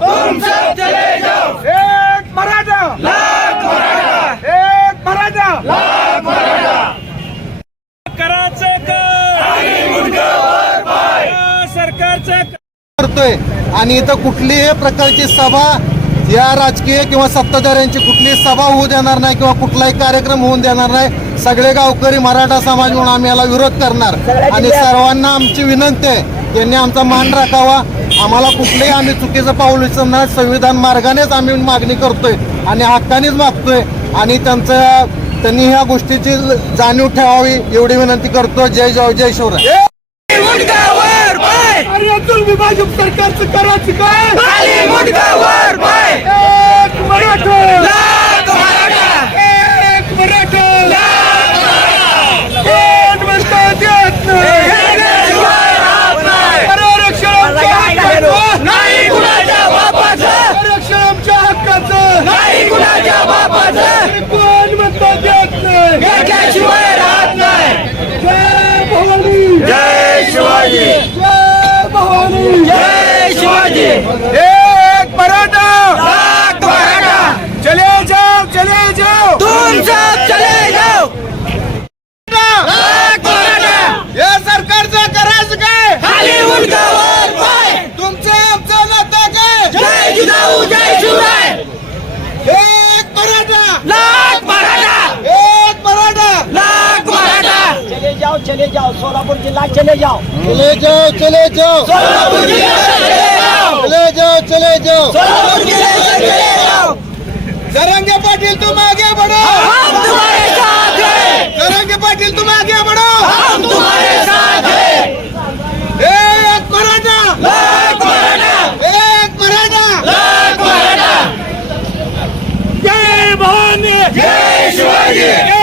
जाओ। तुम चले एक मराठा। लाख मराठा। एक मराठा। लाख मराठा। करतोय. आणि इथं कुठलीही प्रकारची सभा या राजकीय किंवा सत्ताधाऱ्यांची कुठलीही सभा होऊ देणार नाही किंवा कुठलाही कार्यक्रम होऊन देणार नाही. सगळे गावकरी मराठा समाज म्हणून आम्ही याला विरोध करणार. आणि सर्वांना आमची विनंती आहे. त्यांनी आमचा मान राखावा. आम्हाला कुठलेही आम्ही चुकीचं पाऊल उचलणार संविधान मार्गानेच आम्ही मागणी करतोय आणि हक्कानेच मागतोय. आणि त्यांचं त्यांनी ह्या गोष्टीची जाणीव ठेवावी एवढी विनंती करतो. जय जय जय शिवराय. अरे भाजप सरकारचं करायचं काय खाली मुंडकावर पाय एक मराठा लाख मराठा एक मराठा कोण म्हणतं देत नाही याच्याशिवाय राहत नाही. अरे आरक्षण आमच्या हक्काचं नाही कुणाच्या बापाचं आरक्षण आमच्या हक्काचं नाही कुणाच्या बापाचं अरे कोण म्हणतं देत नाही? याच्याशिवाय राहत नाही. जय भवानी. जय शिवाजी. जय भवानी. जय शिवाजी एक मराठा लाख मराठा चले जाओ चले जाओ तुम सब चले जाओ लाख मराठा या सरकारचं करायचं काय खाली मुंडकावर पाय तुमचं आमचं नातं काय जय जिजाऊ जय शिवराय एक मराठा लाख मराठा एक मराठा लाख मराठा चले जाओ सोलापुर जिला चले जाओ। चले जाओ चले जाओ। सोलापुर जिले चले जाओ। चले जाओ चले जाओ। सोलापुर जिले चले जाओ। जरंगे पाटील तुम आगे बढ़ो। हम तुम्हारे साथ हैं। जरंगे पाटील तुम आगे बढ़ो। हम तुम्हारे साथ हैं। एक मराठा। लाख मराठा। एक मराठा। लाख मराठा। जय भवानी। जय शिवाजी।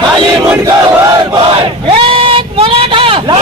खाली मुंडकर वर पाय. एक मराठा